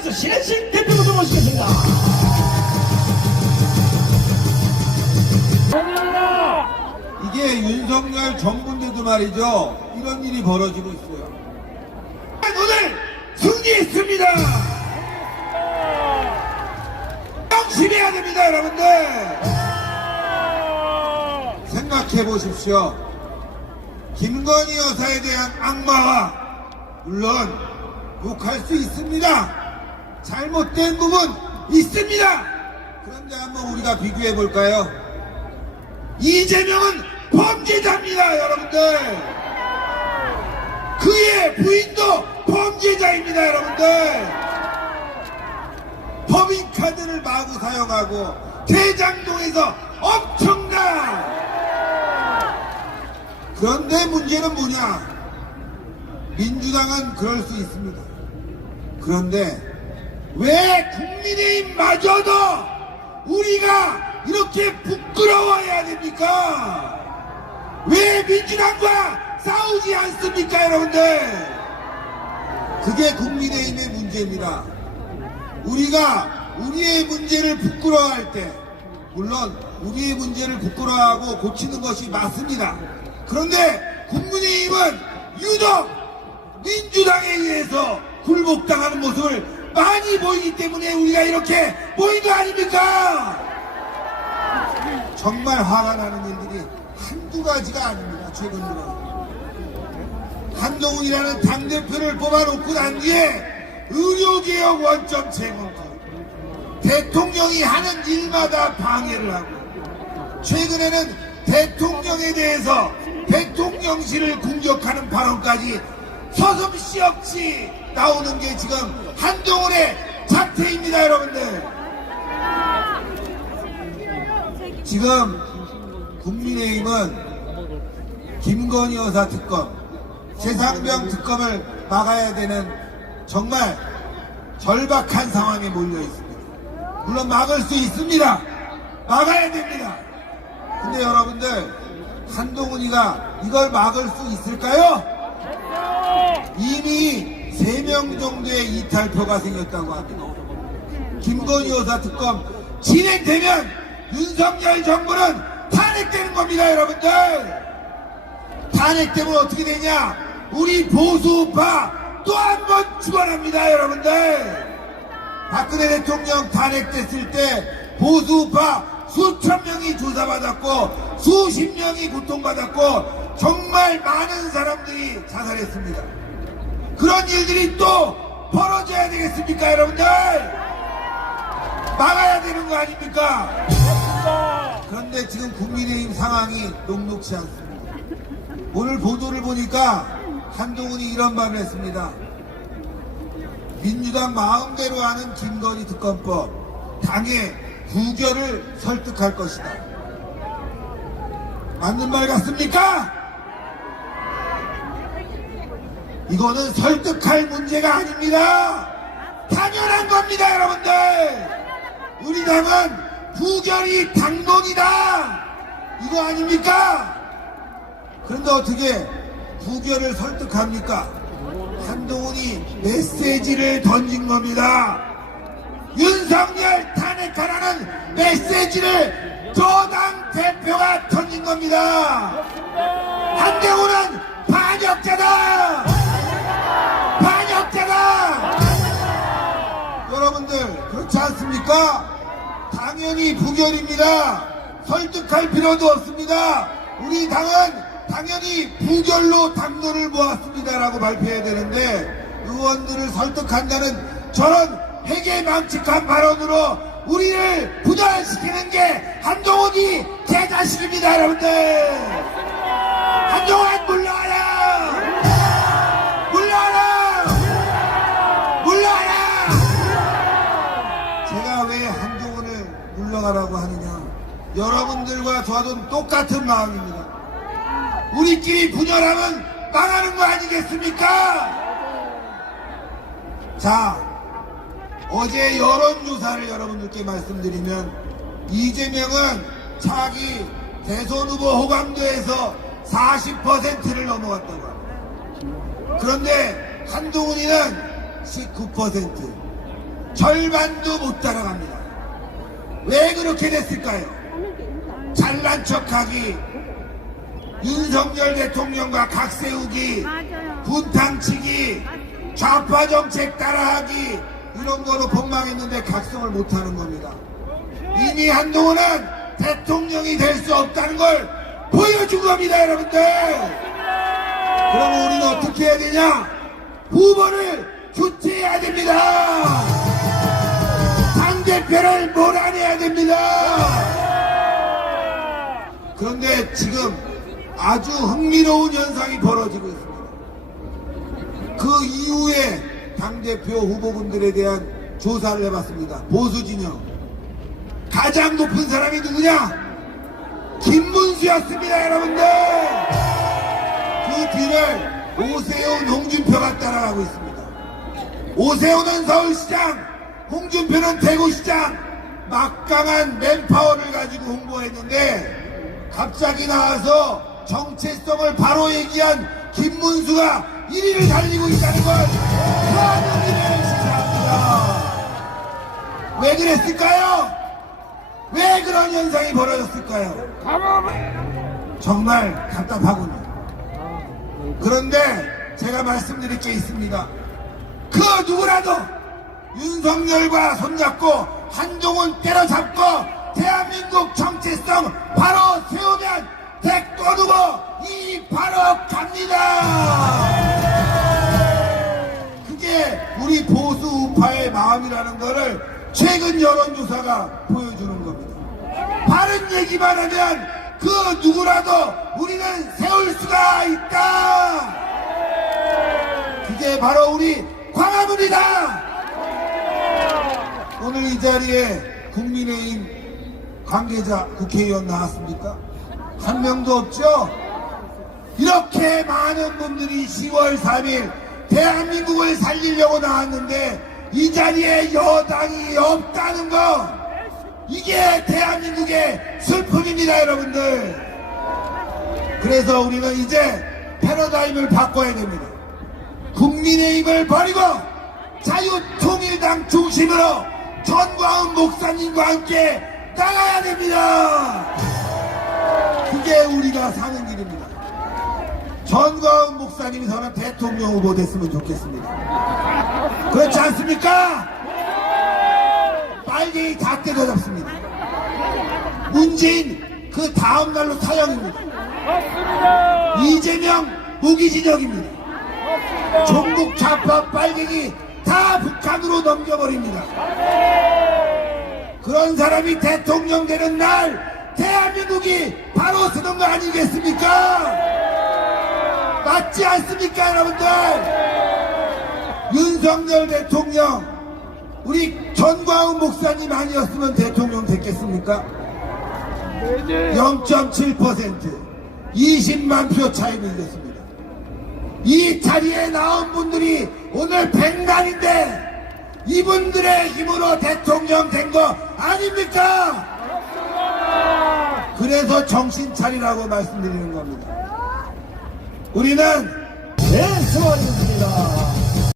가수 신혜식 대표부터 모시겠습니다. 이게 윤석열 정부인데도 말이죠, 이런 일이 벌어지고 있어요. 오늘 승리했습니다. 명심해야 됩니다, 여러분들. 생각해 보십시오. 김건희 여사에 대한 악마와, 물론 욕할 수 있습니다. 잘못된 부분 있습니다. 그런데 한번 우리가 비교해 볼까요? 이재명은 범죄자입니다, 여러분들. 그의 부인도 범죄자입니다, 여러분들. 법인카드를 마구 사용하고 대장동에서 엄청난. 그런데 문제는 뭐냐? 민주당은 그럴 수 있습니다. 그런데 왜 국민의힘마저도 우리가 이렇게 부끄러워해야 됩니까? 왜 민주당과 싸우지 않습니까, 여러분들? 그게 국민의힘의 문제입니다. 우리가 우리의 문제를 부끄러워할 때, 물론 우리의 문제를 부끄러워하고 고치는 것이 맞습니다. 그런데 국민의힘은 유독 민주당에 의해서 굴복당하는 모습을 많이 보이기 때문에 우리가 이렇게 보인 거 아닙니까? 정말 화가 나는 일들이 한두 가지가 아닙니다. 최근 들어 한동훈이라는 당대표를 뽑아놓고 난 뒤에 의료개혁 원점 재검토, 대통령이 하는 일마다 방해를 하고, 최근에는 대통령에 대해서 대통령실을 공격하는 발언까지 서슴시 없이 나오는 게 지금 한동훈의 자태입니다, 여러분들. 지금 국민의힘은 김건희 여사 특검, 최상병 특검을 막아야 되는 정말 절박한 상황에 몰려 있습니다. 물론 막을 수 있습니다. 막아야 됩니다. 근데 여러분들, 한동훈이가 이걸 막을 수 있을까요? 이미 3명 정도의 이탈표가 생겼다고 합니다. 김건희 여사 특검 진행되면 윤석열 정부는 탄핵되는 겁니다, 여러분들. 탄핵되면 어떻게 되냐? 우리 보수우파 또 한 번 죽어납니다, 여러분들. 박근혜 대통령 탄핵됐을 때 보수우파 수천 명이 조사받았고 수십 명이 고통받았고 정말 많은 사람들이 자살했습니다. 그런 일들이 또 벌어져야 되겠습니까, 여러분들? 막아야 되는 거 아닙니까? 그런데 지금 국민의힘 상황이 녹록치 않습니다. 오늘 보도를 보니까 한동훈이 이런 말을 했습니다. 민주당 마음대로 하는 김건희 특검법, 당의 부결을 설득할 것이다. 맞는 말 같습니까? 이거는 설득할 문제가 아닙니다. 당연한 겁니다, 여러분들. 우리 당은 부결이 당론이다, 이거 아닙니까? 그런데 어떻게 부결을 설득합니까? 한동훈이 메시지를 던진 겁니다. 윤석열 탄핵하라는 메시지를 저당 대표가 던진 겁니다. 한동훈은 반역자다! 반역자다! 여러분들, 그렇지 않습니까? 당연히 부결입니다. 설득할 필요도 없습니다. 우리 당은 당연히 부결로 당론을 모았습니다라고 발표해야 되는데, 의원들을 설득한다는 저런 회계망측한 발언으로 우리를 분열시키는 게 한동훈이 개자식입니다, 여러분들. 한동훈 물러와라! 물러와라! 물러와라! 제가 왜 한동훈을 물러가라고 하느냐? 여러분들과 저도 똑같은 마음입니다. 우리끼리 분열하면 망하는 거 아니겠습니까? 자, 어제 여론조사를 여러분들께 말씀드리면 이재명은 차기 대선 후보 호감도에서 40%를 넘어갔다고 합니다. 그런데 한동훈이는 19%, 절반도 못 따라갑니다. 왜 그렇게 됐을까요? 잘난 척하기, 윤석열 대통령과 각세우기, 분탕치기, 좌파 정책 따라하기, 이런 거로 폭망했는데 각성을 못하는 겁니다. 이미 한동훈은 대통령이 될 수 없다는 걸 보여준 겁니다, 여러분들. 그러면 우리는 어떻게 해야 되냐? 후보를 교체해야 됩니다. 당대표를 몰아내야 됩니다. 그런데 지금 아주 흥미로운 현상이 벌어지고 있습니다. 그 이후에 당대표 후보군들에 대한 조사를 해봤습니다. 보수진영 가장 높은 사람이 누구냐? 김문수였습니다, 여러분들. 그 뒤를 오세훈, 홍준표가 따라가고 있습니다. 오세훈은 서울시장, 홍준표는 대구시장, 막강한 맨파워를 가지고 홍보했는데 갑자기 나와서 정체성을 바로 얘기한 김문수가 1위를 달리고 있다는 걸 한국인을 시사합니다. 왜 그랬을까요? 왜 그런 현상이 벌어졌을까요? 정말 답답하군요. 그런데 제가 말씀드릴 게 있습니다. 그 누구라도 윤석열과 손잡고 한동훈 때려잡고 대한민국 정체성 바로 세우면 택도 두고 이 바로 갑니다. 그게 우리 보수 우파의 마음이라는 것을 최근 여론조사가 보여주는 겁니다. 바른 얘기만 하면 그 누구라도 우리는 세울 수가 있다. 그게 바로 우리 광화문이다. 오늘 이 자리에 국민의힘 관계자 국회의원 나왔습니까? 한 명도 없죠? 이렇게 많은 분들이 10월 3일 대한민국을 살리려고 나왔는데 이 자리에 여당이 없다는 거, 이게 대한민국의 슬픔입니다, 여러분들. 그래서 우리는 이제 패러다임을 바꿔야 됩니다. 국민의힘을 버리고 자유통일당 중심으로 전광훈 목사님과 함께 나가야 됩니다. 그게 우리가 사는 길입니다. 전광훈 목사님이 저는 대통령 후보 됐으면 좋겠습니다. 그렇지 않습니까? 빨갱이 다 때려잡습니다. 문재인 그 다음날로 사형입니다. 이재명 무기징역입니다. 전국 좌파 빨갱이 다 북한으로 넘겨버립니다. 그런 사람이 대통령 되는 날 대한민국이 바로 서는 거 아니겠습니까? 맞지 않습니까, 여러분들? 윤석열 대통령, 우리 전광훈 목사님 아니었으면 대통령 됐겠습니까? 0.7%, 20만 표 차이로 이겼습니다. 이 자리에 나온 분들이 오늘 100만인데 이분들의 힘으로 대통령 된 거 아닙니까? 그래서 정신 차리라고 말씀드리는 겁니다. 우리는 네, 수고하셨습니다.